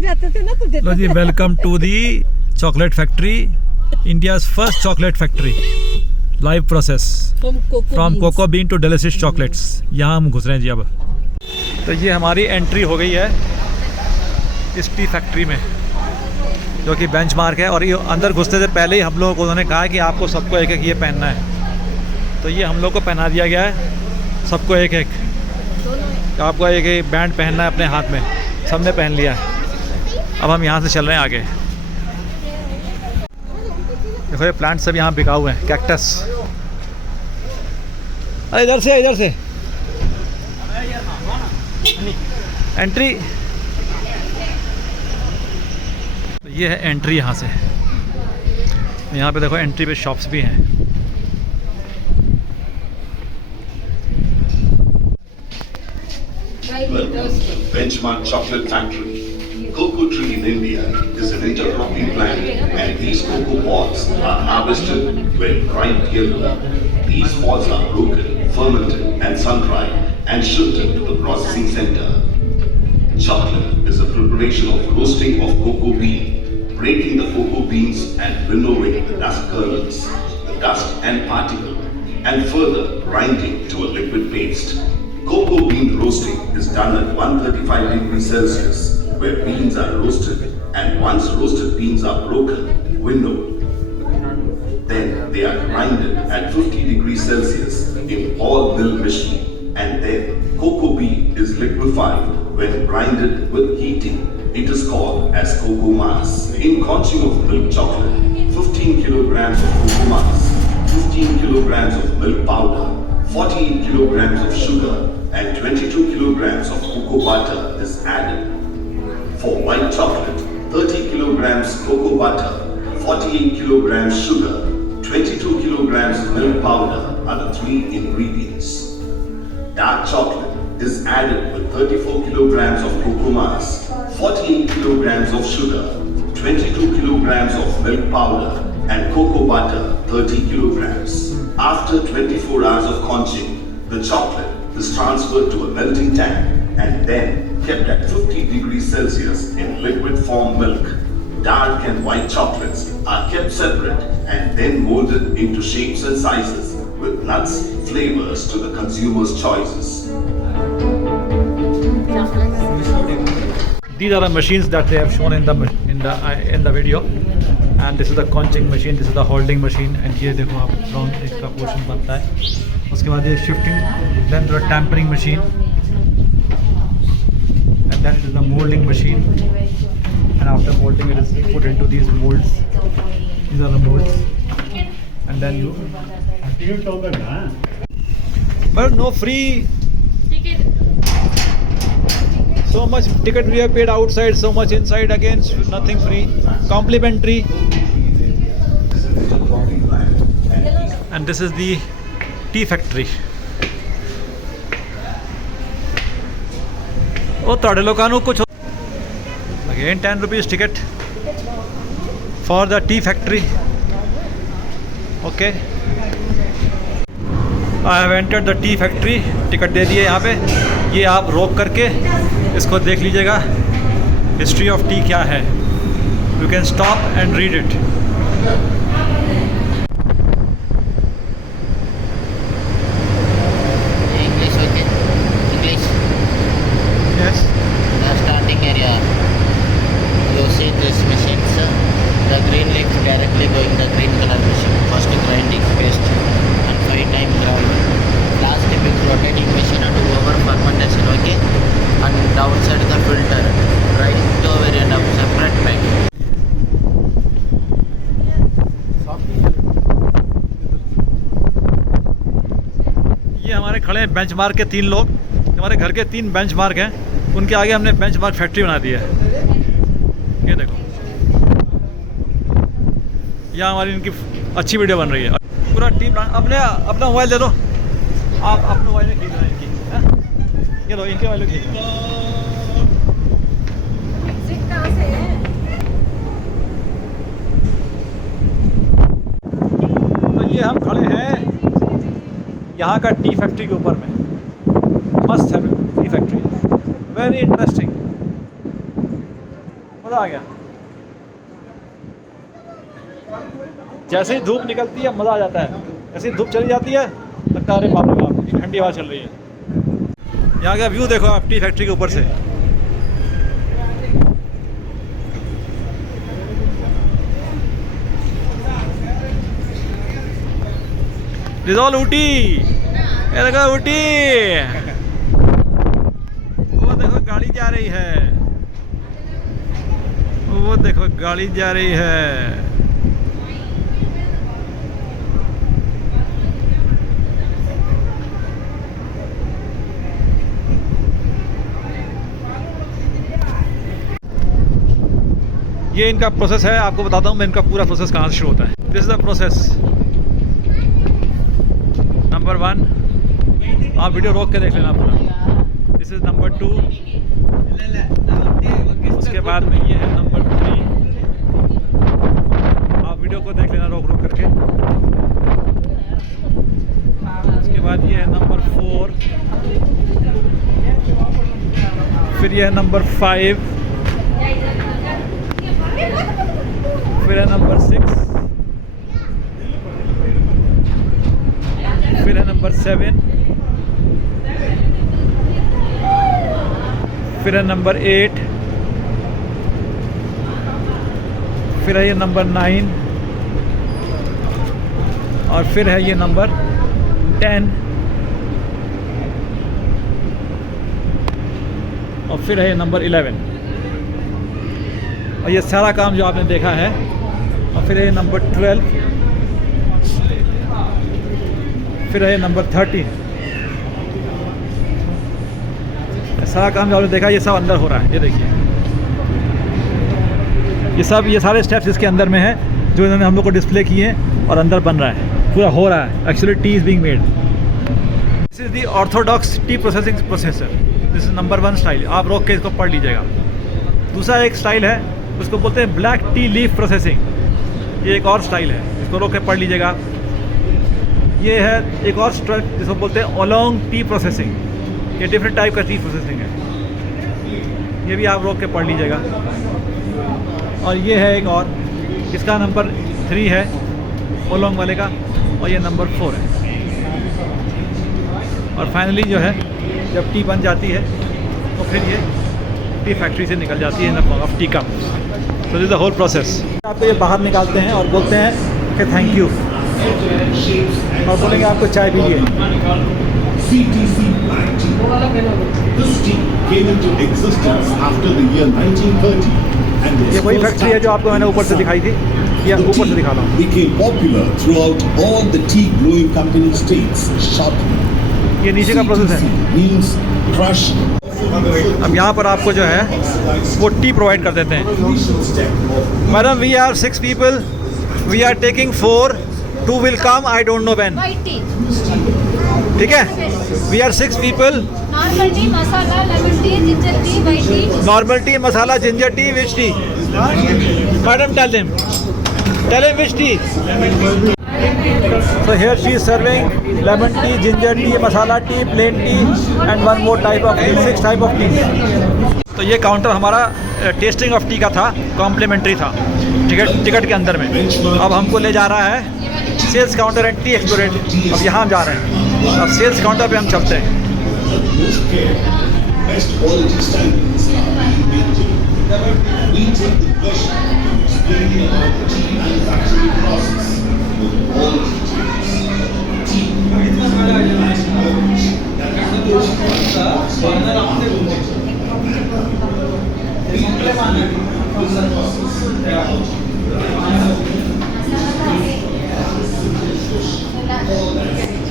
के जाते थे ना तो देते लो जी, welcome to the chocolate factory, India's first chocolate factory, live process from cocoa bean to delicious chocolates. यहाँ हम घुस रहे हैं जी अब। तो ये हमारी एंट्री हो गई है इस टी फैक्ट्री में, जो कि बेंचमार्क है। और ये अंदर घुसते से पहले ही हम लोगों को उन्होंने कहा है कि आपको सबको एक एक ये पहनना है। तो ये हम लोग को पहना दिया गया है, सबको एक एक। आपको एक एक बैंड पहनना है अपने हाथ में, सबने पहन लिया है। अब हम यहाँ से चल रहे हैं आगे। देखो ये प्लांट सब यहाँ बिका हुए हैं, कैक्टस। अरे इधर से एंट्री। ये है एंट्री यहाँ से। यहाँ पे देखो एंट्री पे शॉप्स भी हैं। Benchmark Chocolate Factory. Cocoa tree in India is an intercropping plant, and these cocoa pods are harvested when ripe yellow. These pods are broken, fermented, and sun-dried and shipped to the processing center. Chocolate is a preparation of roasting of cocoa bean, breaking the cocoa beans and winnowing the dust kernels, the dust and particle, and further grinding to a liquid paste. Cocoa bean roasting is done at 135 degrees Celsius, where beans are roasted, and once roasted beans are broken, winnowed. Then they are grinded at 50 degrees Celsius in ball mill machine, and then cocoa bean is liquefied. When grinded with heating, it is called as cocoa mass. In conching of milk chocolate, 15 kilograms of cocoa mass, 15 kilograms of milk powder, 48 kilograms of sugar, and 22 kilograms of cocoa butter is added. For white chocolate, 30 kilograms cocoa butter, 48 kilograms sugar, 22 kilograms milk powder are the three ingredients. Dark chocolate is added with 34 kilograms of cocoa mass, 48 kilograms of sugar, 22 kilograms of milk powder, and cocoa butter 30 kilograms. After 24 hours of conching, the chocolate is transferred to a melting tank and then kept at 50 degrees Celsius in liquid form milk. Dark and white chocolates are kept separate and then molded into shapes and sizes with nuts, flavors to the consumer's choices. These are the machines that they have shown in the video, and this is the conching machine, this is the holding machine, and ये देखो आप brown इसका portion बनता है। उसके बाद ये shifting, then the tampering machine, and then it is the molding machine, and after molding it is put into these molds. These are the molds, and then you. But no free. So much ticket we have paid outside, so much inside again, nothing free. Complimentary. And this is the tea factory. Oh, ਤੁਹਾਡੇ ਲੋਕਾਂ ਨੂੰ ਕੁਝ again 10 rupees ticket for the tea factory. Okay. I have entered the tea factory. Ticket दे दिए यहाँ पे। ये आप रोक करके इसको देख लीजिएगा, हिस्ट्री ऑफ टी क्या है। You can stop and read it. खड़े हैं बेंचमार्क के 3 लोग। हमारे घर के 3 बेंचमार्क हैं, उनके आगे हमने बेंचमार्क फैक्ट्री बना दी है। ये देखो, यहाँ हमारी इनकी अच्छी वीडियो बन रही है। पूरा टीम अपना मोबाइल दे दो, आप अपने मोबाइल में खींच रहे हैं इनकी। ये लो, इनके मोबाइल में खींच। तो ये हम खड़े हैं यहाँ का टी फैक्ट्री के ऊपर में। मस्त है टी फैक्ट्री, वेरी इंटरेस्टिंग। मज़ा आ गया। जैसे ही धूप निकलती है मज़ा आ जाता है, जैसे ही धूप चली जाती है लगता है अरे बाप रे बाप कितनी ठंडी हवा चल रही है। यहाँ का व्यू देखो आप टी फैक्ट्री के ऊपर से। रिजॉल ऊटी, ये देखो ऊटी, वो देखो गाड़ी जा रही है, वो देखो गाड़ी जा रही है। ये इनका प्रोसेस है, आपको बताता हूँ मैं इनका पूरा प्रोसेस कहाँ से शुरू होता है। This is the process. Number 1, आप वीडियो रोक के देख लेना पूरा। दिस इज नंबर 2, उसके बाद में ये है नंबर 3, आप वीडियो को देख लेना रोक रोक करके। उसके बाद ये है नंबर 4, फिर ये है नंबर 5, फिर है नंबर 6, फिर है नंबर 7, फिर है नंबर 8, फिर है ये नंबर 9 और फिर है ये नंबर 10 और फिर है ये नंबर 11। और ये सारा काम जो आपने देखा है, और फिर है नंबर 12, फिर है नंबर 13। सारा काम जो आपने देखा ये सब अंदर हो रहा है। ये देखिए ये सारे स्टेप्स इसके अंदर में है जो इन्होंने हम लोग को डिस्प्ले किए हैं और अंदर बन रहा है, पूरा हो रहा है। Actually T is being made. This is the Orthodox T processing processor. This is number 1 style. आप रोक के इसको पढ़ लीजिएगा। दूसरा एक स्टाइल है उसको बोलते हैं ब्लैक टी लीफ प्रोसेसिंग। ये एक और स्टाइल है, इसको रोक के पढ़ लीजिएगा। ये है एक और स्टाइल जिसको बोलते हैं ओलोंग टी प्रोसेसिंग। ये डिफरेंट टाइप का टी प्रोसेसिंग है, ये भी आप रोक के पढ़ लीजिएगा। और ये है एक और, इसका नंबर 3 है ओलोंग वाले का, और ये नंबर 4 है। और फाइनली जो है जब टी बन जाती है तो फिर ये टी फैक्ट्री से निकल जाती है in the form of tea cup. So this the whole process. आपको ये बाहर निकालते हैं और बोलते हैं कि थैंक यू, और बोलेंगे आपको चाय पीजिए। CTC Black Tea. This tea came into existence after the year 1930 and its ये वही first फैक्ट्री है जो आपको मैंने ऊपर से दिखाई थी, या The ऊपर से दिखा रहा हूँ। tea became popular throughout all the tea growing company states shortly. ये नीचे का प्रोसेस है। CTC means crush. अब यहाँ पर आपको जो है वो टी प्रोवाइड कर देते हैं। Initial step of madam we are 6 people, we are taking 4, 2 will come, I don't know when. White tea, ठीक है, we are 6 people. normal tea, masala, lemon tea, ginger tea, white tea. Normal tea, masala, ginger tea, which tea? Madam tell him which tea. So here she is serving lemon tea, ginger tea, masala tea, plain tea and one more type of tea, 6 type of tea. तो ये counter हमारा testing of T का था, complementary था ticket के अंदर में। अब हमको ले जा रहा है सेल्स काउंटर एंड टी एक्सप्लोरेट। अब यहाँ हम जा रहे हैं, अब सेल्स काउंटर पे हम चलते हैं। best quality standards are being maintained. We take the pleasure in explaining about the tea manufacturing process with all details. Tea is a beverage that contains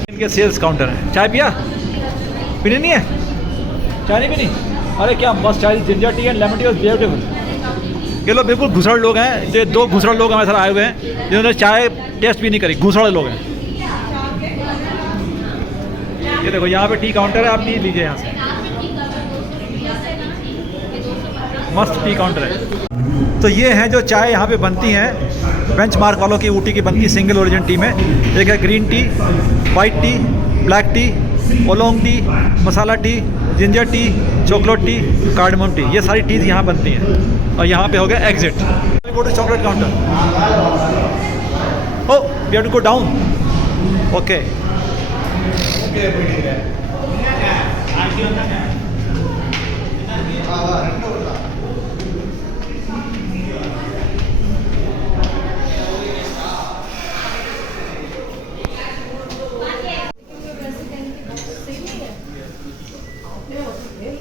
इनके सेल्स काउंटर है। चाय पिया? पीनी नहीं है? चाय नहीं पीनी? अरे क्या मस्त चाय, ginger tea and lemon tea was beautiful. ये लोग बिल्कुल घुसड़ लोग हैं, ये 2 घुसड़ लोग हमारे साथ आए हुए हैं जिन्होंने चाय टेस्ट भी नहीं करी, घुसड़ लोग हैं। ये देखो यहाँ पे टी काउंटर है, आप टी लीजिए यहाँ से, मस्त टी काउंटर है। तो ये हैं जो चाय यहाँ पे बनती हैं बेंचमार्क वालों की, ऊटी की बनती है सिंगल ओरिजिन टी में। एक है green tea, white tea, black tea, oolong tea, masala tea, ginger tea, chocolate tea, cardamom tea, ये सारी टीज़ यहाँ बनती हैं। और यहाँ पे हो गया exit. Go to chocolate counter. Oh we have to go down. Okay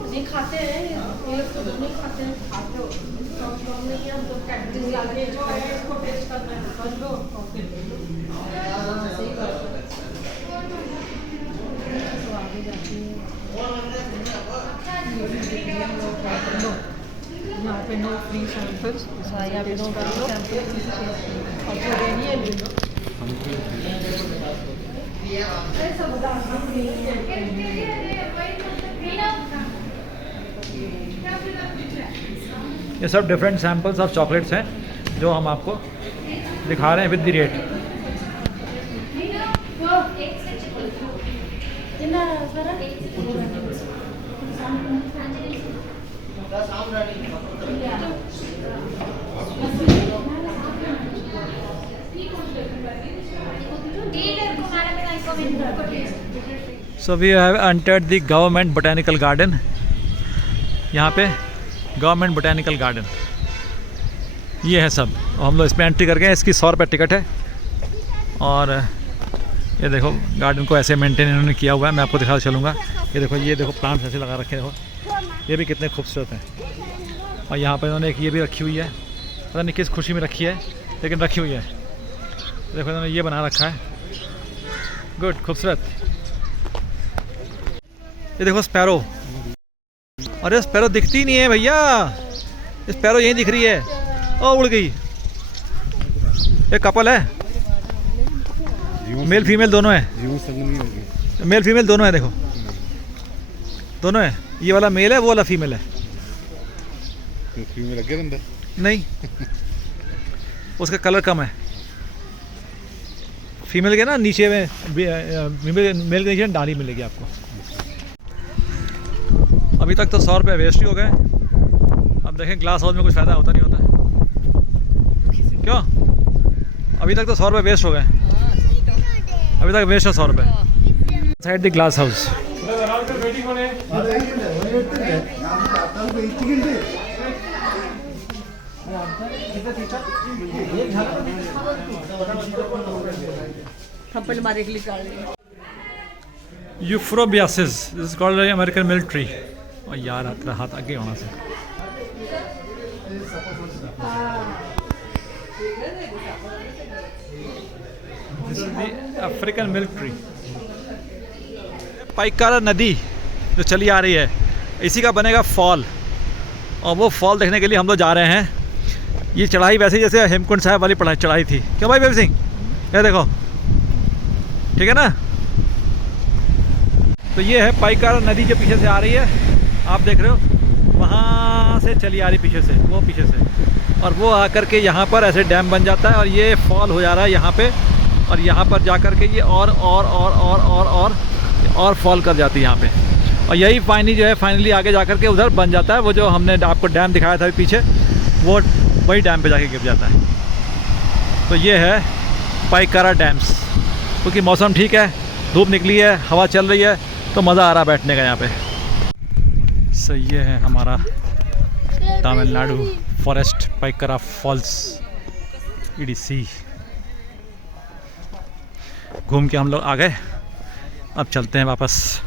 नहीं खाते हैं ये लोग तो नहीं खाते हैं। खाते हो तो नहीं है, हम तो कैंटीन जाके जो है इसको टेस्ट करना है कर लो और फिर ले लो। सही बात है। तो आगे जाती है यहाँ पे नो फ्री सैंपल्स, यहाँ पे नो कर लो और जो लेनी है ले लो। ये सब डिफरेंट सैम्पल्स ऑफ चॉकलेट्स हैं जो हम आपको दिखा रहे हैं with the rate. So we have entered the government botanical garden। यहाँ पे गवर्नमेंट बोटेनिकल गार्डन ये है सब। हम लोग इसमें एंट्री कर गए। इसकी 100 रुपये टिकट है। और ये देखो गार्डन को ऐसे मेंटेन इन्होंने किया हुआ है। मैं आपको दिखा चलूँगा। ये देखो प्लांट्स ऐसे लगा रखे हैं। देखो ये भी कितने खूबसूरत हैं। और यहाँ पर इन्होंने एक ये भी रखी हुई है, पता नहीं किस खुशी में रखी है लेकिन रखी हुई है। देखो इन्होंने ये बना रखा है, गुड, खूबसूरत। ये देखो स्पैरो। अरे स्पैरो दिखती नहीं है भैया, स्पैरो यहीं दिख रही है। ओ उड़ गई। एक कपल है, मेल फीमेल दोनों है। मेल फीमेल दोनों है, देखो दोनों है। ये वाला मेल है, वो वाला फीमेल है। फीमेल लगे अंदर नहीं उसका कलर कम है। फीमेल के ना नीचे में मेल के नीचे डाली मिलेगी आपको। अभी तक तो 100 रुपये वेस्ट ही हो गए। अब देखें ग्लास हाउस में कुछ फ़ायदा होता नहीं होता है। क्यों? अभी तक तो 100 रुपये वेस्ट हो गए। अभी तक वेस्ट है 100 रुपये। Side the glass house. थप्पड़ मारे के लिए यूफ्रोबियासिस इज कॉल्ड अमेरिकन मिलिट्री। और यार अपना हाथ आगे होना से। African military. पाइकारा नदी जो चली आ रही है, इसी का बनेगा फॉल। और वो फॉल देखने के लिए हम लोग जा रहे हैं। ये चढ़ाई वैसे जैसे हेमकुंड साहब वाली चढ़ाई थी। क्यों भाई बेबी सिंह? ये देखो, ठीक है ना। तो ये है पाइकारा नदी जो पीछे से आ रही है, आप देख रहे हो। वहाँ से चली आ रही पीछे से, वो पीछे से, और वो आकर के यहाँ पर ऐसे डैम बन जाता है और ये फॉल हो जा रहा है यहाँ पे। और यहाँ पर जा कर के ये और फॉल कर जाती है यहाँ पे। और यही पानी जो है फाइनली आगे जा कर के उधर बन जाता है। वो जो हमने आपको डैम दिखाया था पीछे, वो वही डैम पे जाके गिर जाता है। तो ये है पाइकारा डैम्स। क्योंकि मौसम ठीक है, धूप निकली है, हवा चल रही है, तो मज़ा आ रहा बैठने का यहाँ पे। सो ये है हमारा Tamil Nadu forest Pykara falls EDC। घूम के हम लोग आ गए। अब चलते हैं वापस।